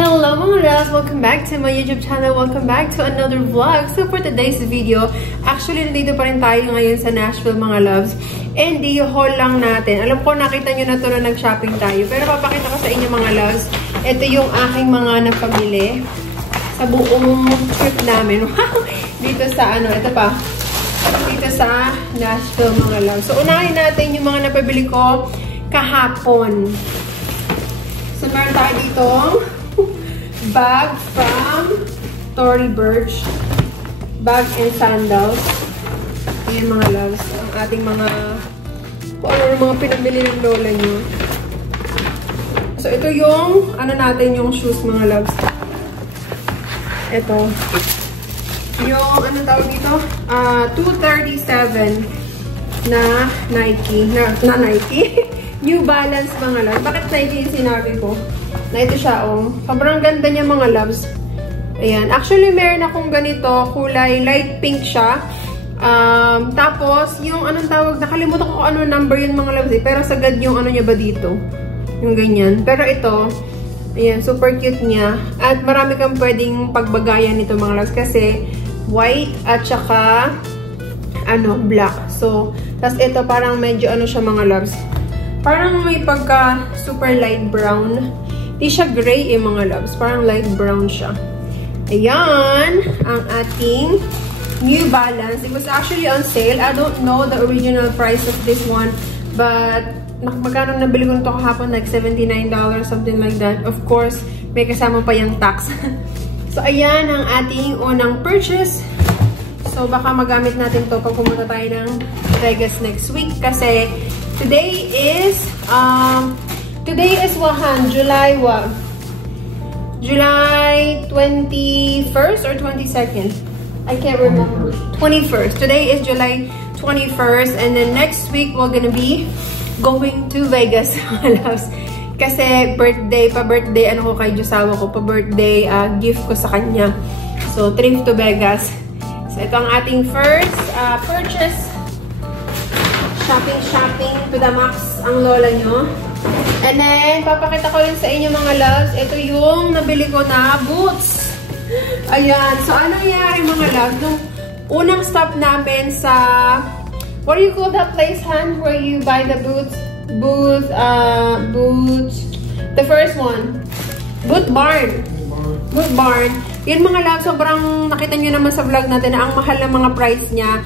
Hello mga loves! Welcome back to my YouTube channel. Welcome back to another vlog. So for today's video, actually nandito pa rin tayo ngayon sa Nashville mga loves. And i-haul lang natin. Alam ko nakita nyo na ito na nag-shopping tayo. Pero papakita ko sa inyo mga loves. Ito yung aking mga napamili sa buong trip namin. Dito sa ito pa. Dito sa Nashville mga loves. So unahin natin yung mga napabili ko kahapon. So meron tayo dito bag from Tory Burch. Bag and sandals. Ayan mga loves. Ang ating mga kung ano mga pinamili ng lola nyo. So ito yung natin yung shoes mga loves. Ito. Yung tawag dito? 237 na Nike. Na Nike. New Balance mga loves. Bakit Nike yung sinabi ko? Na ito siya, sobrang ganda niya mga loves. Ayan. Actually, meron akong ganito. Kulay light pink siya. Tapos, yung tawag, nakalimutan ko kung number yun mga loves eh. Pero sagad yung niya ba dito. Yung ganyan. Pero ito, ayan, super cute niya. At marami kang pwedeng pagbagayan nito mga loves. Kasi, white at saka, black. So, tas ito parang medyo siya mga loves. Parang may pagka super light brown. Di siya gray mga loves. Parang light brown siya. Ayan. Ang ating New Balance. It was actually on sale. I don't know the original price of this one. But, magkano nabili ko nito kahapon? Like $79, something like that. Of course, may kasama pa yung tax. So, ayan ang ating unang purchase. So, baka magamit natin to pag pumunta tayo ng Vegas next week. Kasi, today is July what? July 21st or 22nd? I can't remember. 21st. Today is July 21st. And then next week, we're gonna be going to Vegas, my loves. Kasi pa-birthday, ko kay Josawa ko, pa-birthday gift ko sa kanya. So, trip to Vegas. So, ito ang ating first purchase. Shopping to the max ang lola nyo. And then, papakita ko rin sa inyo mga loves. Ito yung nabili ko na boots. Ayan. So, ano nangyari mga loves? Nung unang stop namin sa, what do you call that place, Han? Where you buy the boots? Boots. The first one. Boot Barn. Boot Barn. Yun mga loves, sobrang nakita nyo naman sa vlog natin na ang mahal ng mga price niya.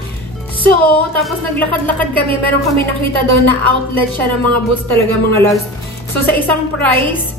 So, tapos naglakad-lakad kami. Meron kami nakita doon na outlet siya ng mga boots talaga mga loves. So, sa isang price,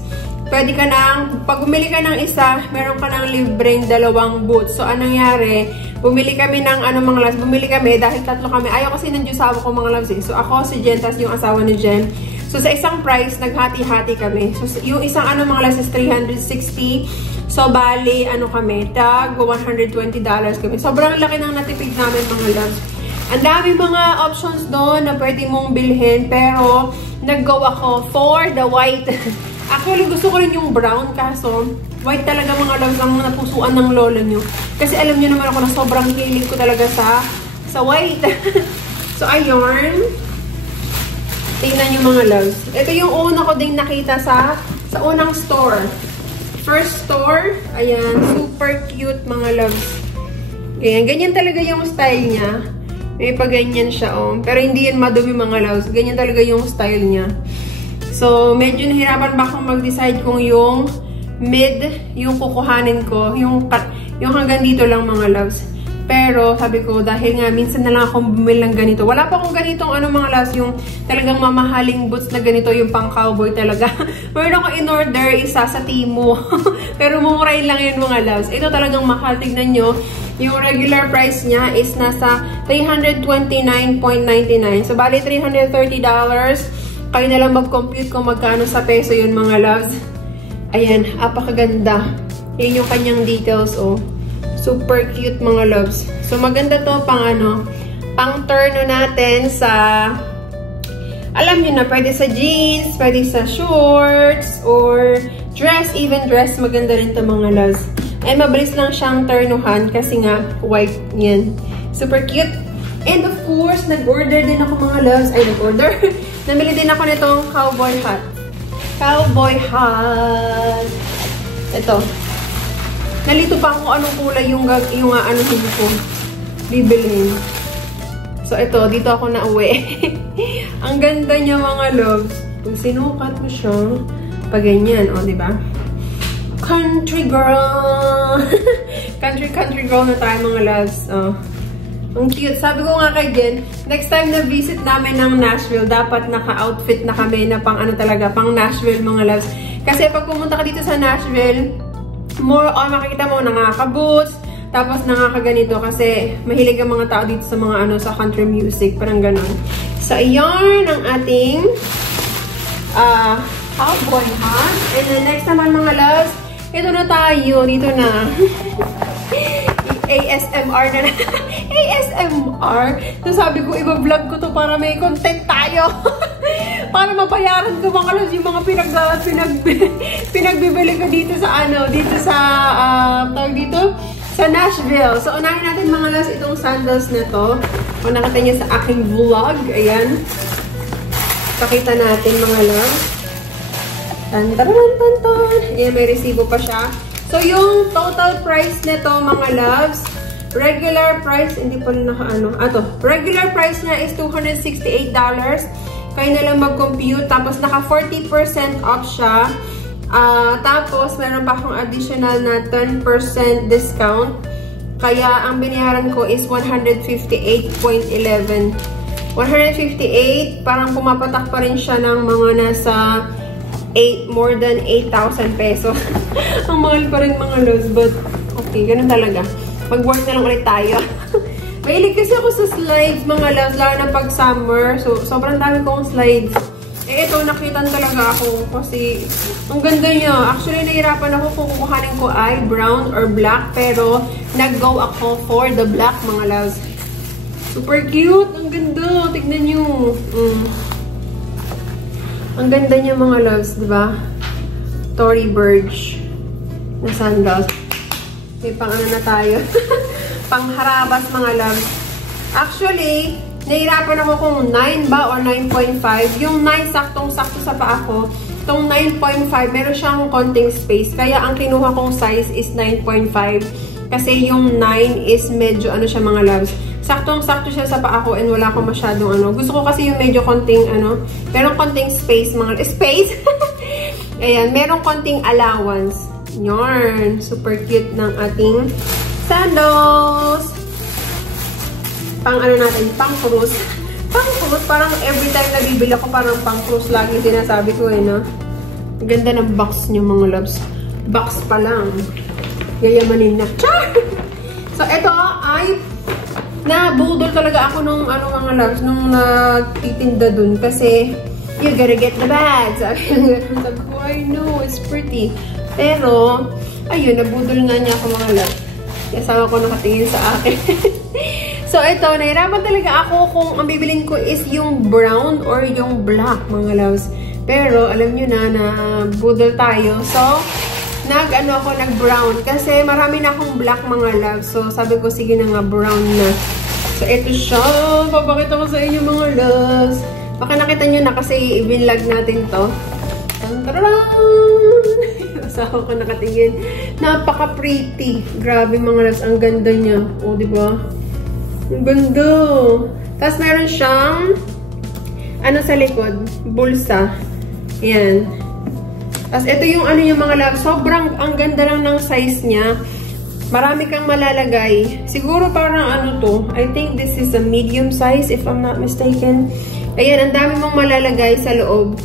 pwede ka nang, pag bumili ka ng isa, meron ka nang libreng 2 boots. So, anong nangyari? Bumili kami ng mga loves. Bumili kami dahil 3 kami. Ayaw kasi ng Josawa ko mga loves eh. So, ako, si Jen, tas yung asawa ni Jen. So, sa isang price, naghati-hati kami. So, yung isang mga loves is $360. So, bali, kami, tag $120 kami. Sobrang laki ng natipid namin mga loves. Ang dami mga options doon na pwede mong bilhin, pero nag-go ako for the white. Actually, gusto ko rin yung brown, kaso white talaga mga loves ang napusuan ng lola nyo. Kasi alam nyo naman ako na sobrang hilig ko talaga sa white. So, ayun. Tingnan nyo mga loves. Ito yung una ko ding nakita sa unang store. First store. Ayan, super cute mga loves. Ayan, ganyan talaga yung style niya. May pa-ganyan siya, Pero hindi yan madumi mga loves. Ganyan talaga yung style niya. So, medyo nahirapan ba akong mag-decide kung yung mid, yung kukuhanin ko. Yung hanggang dito lang mga loves. Pero, sabi ko, dahil nga, minsan na lang akong bumili ng ganito. Wala pa akong ganitong mga loves, yung talagang mamahaling boots na ganito, yung pang-cowboy talaga. Meron ako in-order, isa sa Temu. Pero mumurahin lang yun mga loves. Ito talagang mahal. Tignan nyo. Yung regular price niya is nasa $329.99. So, bali $330. Kayo na lang mag-compute kung magkano sa peso yun, mga loves. Ayan, apakaganda. Yan yung kanyang details, Super cute, mga loves. So, maganda to pang turno natin sa, alam niyo na, pwede sa jeans, pwede sa shorts, or dress, even dress. Maganda rin to mga loves. Ay, mabilis lang siyang turnuhan kasi nga, white yan. Super cute. And of course, nag-order din ako mga loves. Ay, nag-order. Namili din ako nitong cowboy hat. Cowboy hat. Ito. Nalito pa kung anong kulay yung ano ko bibilhin. So, ito. Dito ako na-uwi. Ang ganda niya, mga loves. Kung sinukat mo siya, pag ganyan, o, diba? Country girl! country girl na tayo, mga loves. Oh. Ang cute. Sabi ko nga kay Jen, next time na visit namin ng Nashville, dapat naka-outfit na kami na pang ano talaga, pang Nashville, mga loves. Kasi pag pumunta ka dito sa Nashville, more on makikita mo nangaka-boots, tapos nangaka-ganito kasi mahilig ang mga tao dito sa mga ano, sa country music, parang ganon. So, iyon ang ating cowboy hat. And then next naman, mga loves, ito na tayo, dito na. ASMR na ASMR. So, sabi ko, iba-vlog ko to para may content tayo. Para mabayaran ko, mga loves, yung mga pinagbibili ko dito sa ano, dito sa tawag dito, sa Nashville. So, unahin natin, mga loves, itong sandals na to. Kung nakita niyo sa aking vlog, ayan. Pakita natin, mga loves. Tan-tan-tan-tan. Ayan, may resibo pa siya. So, yung total price nito, mga loves, regular price, hindi pa rin naka-ano. Regular price niya is $268. Kayo na lang mag-compute. Tapos, naka 40% off siya. Tapos, meron pa akong additional na 10% discount. Kaya, ang binayaran ko is $158.11. 158, parang pumapatak pa rin siya ng mga nasa more than 8,000 pesos. Ang mahal pa rin, mga loves, but okay, ganun talaga. Mag-work na lang ulit tayo. Mahilig kasi ako sa slides, mga loves, lalo na pag summer. So, sobrang dami kong slides. Eh, ito, nakitan talaga ako kasi ang ganda niya. Actually, nahirapan ako kung kukuhanin ko ay brown or black, pero nag-go ako for the black, mga loves. Super cute! Ang ganda! Tignan nyo! Ang ganda niya, mga loves, di ba? Tory Burch na sandals. Okay, pang ano na tayo. Pang harabas, mga loves. Actually, nahirapan ako kung 9 ba or 9.5. Yung 9, saktong-sakto sa paa ko. Itong 9.5, meron siyang konting space. Kaya ang kinuha kong size is 9.5. Kasi yung 9 is medyo ano siya, mga loves. Saktong-sakto siya sa paa ko and wala akong masyadong ano. Gusto ko kasi yung medyo konting ano, merong konting space, mga space. Ayan, merong konting allowance. Yarn. Super cute ng ating sandals. Pang ano natin, pang cruise. Pang cruise, parang every time na bibili ako, parang pang cruise lagi sinasabi ko eh, no? Ang ganda ng box niyo, mga loves. Box pa lang. Yayamanin na. Char! So, ito ay nabudol talaga ako nung ano, mga loves, nung nagtitinda dun kasi you gotta get the bag. Sabi ko, I know, it's pretty. Pero, ayun, nabudol nga niya ako, mga loves. Kasama ko nakatingin sa akin. So, ito, nahirapan talaga ako kung ang bibilin ko is yung brown or yung black, mga loves. Pero, alam nyo na budol tayo. So, nag-brown. Kasi marami na akong black, mga loves. So, sabi ko, sige na nga, brown na. So, ito siya. Papakita ko sa inyo, mga loves. Baka nakita nyo na kasi i-vlog natin to. Asawa ko nakatingin. Napaka-pretty. Grabe, mga loves. Ang ganda niya. O, diba? Ang ganda. Tapos, meron siyang ano sa likod? Bulsa. Ayan. Tapos, ito yung ano yung mga loves. Sobrang, ang ganda lang ng size niya. Marami kang malalagay. Siguro parang ano to. I think this is a medium size if I'm not mistaken. Ayan, ang dami mong malalagay sa loob.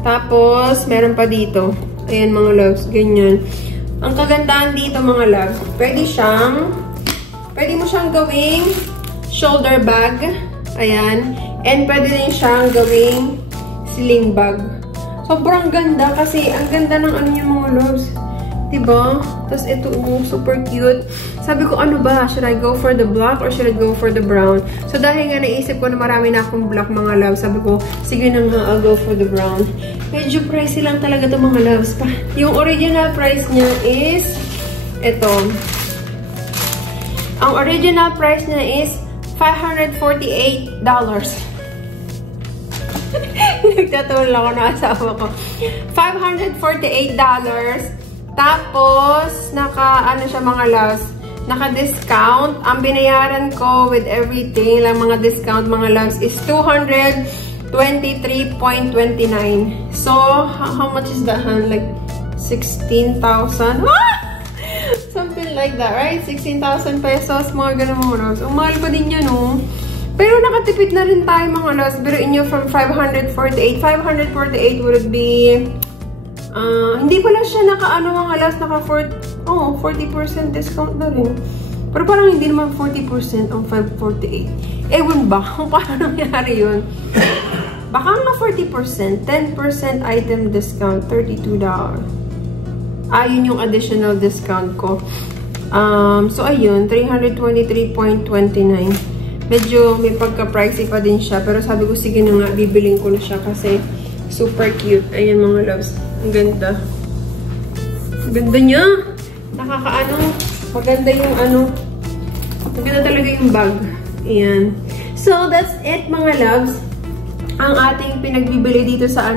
Tapos, meron pa dito. Ayan, mga loves. Ganyan. Ang kagandahan dito, mga loves. Pwede mo siyang gawing shoulder bag. Ayan. And pwede din siyang gawing sling bag. Sobrang ganda kasi ang ganda ng ano yung mga loves. Diba? Tapos ito, super cute. Sabi ko, ano ba? Should I go for the black or should I go for the brown? So, dahil nga naisip ko na marami na akong black, mga loves, sabi ko, sige na nga, I'll go for the brown. Medyo pricey lang talaga ito, mga loves. Yung original price niya is ito. Ang original price niya is $548. Nagtatawa lang ako na asawa ko. $548. Tapos, ano siya mga loves, naka-discount. Ang binayaran ko with everything, lang mga discount mga loves, is 223.29. So, how much is that? Like, 16,000? Something like that, right? 16,000 pesos, mga ganun mga loves. Mahal pa din yan, no? Pero nakatipid na rin tayo mga loves. Biruin nyo from 548. 548 would be... hindi pala siya mga loves, 40% discount na rin. Pero parang hindi naman 40% on 548. Ewan ba kung paano nangyari yun? Baka nga 40%, 10% item discount, $32. Yun yung additional discount ko. So, ayun, 323.29. Medyo may pagka-pricey pa din siya. Pero sabi ko, sige na nga, bibiling ko na siya kasi super cute. Ayan mga loves. Ang ganda. Ang ganda niya. Maganda yung maganda talaga yung bag. Ayan. So, that's it mga loves. Ang ating pinagbibili dito sa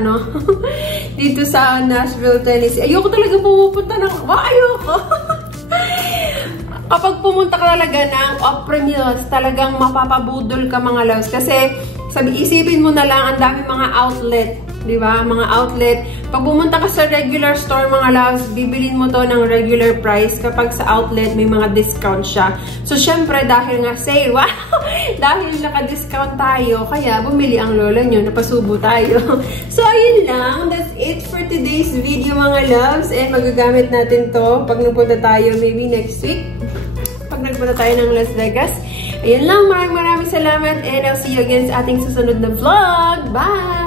dito sa Nashville, Tennessee. Ayoko talaga pupunta ng... ayoko! Kapag pumunta ka talaga ng Opry Mills, talagang mapapabudol ka mga loves. Kasi, isipin mo na lang, ang dami mga outlet. Diba? Mga outlet. Pag pumunta ka sa regular store mga loves, bibilin mo to ng regular price. Kapag sa outlet, may mga discount siya. So, syempre, dahil nga sale, wow! Dahil naka-discount tayo, kaya bumili ang lola nyo, napasubo tayo. So, ayun lang. That's it for today's video mga loves. And magagamit natin to pag nagpunta tayo maybe next week. Pag nagpunta tayo ng Las Vegas. Ayun lang. Maraming salamat. And I'll see you again sa ating susunod na vlog. Bye!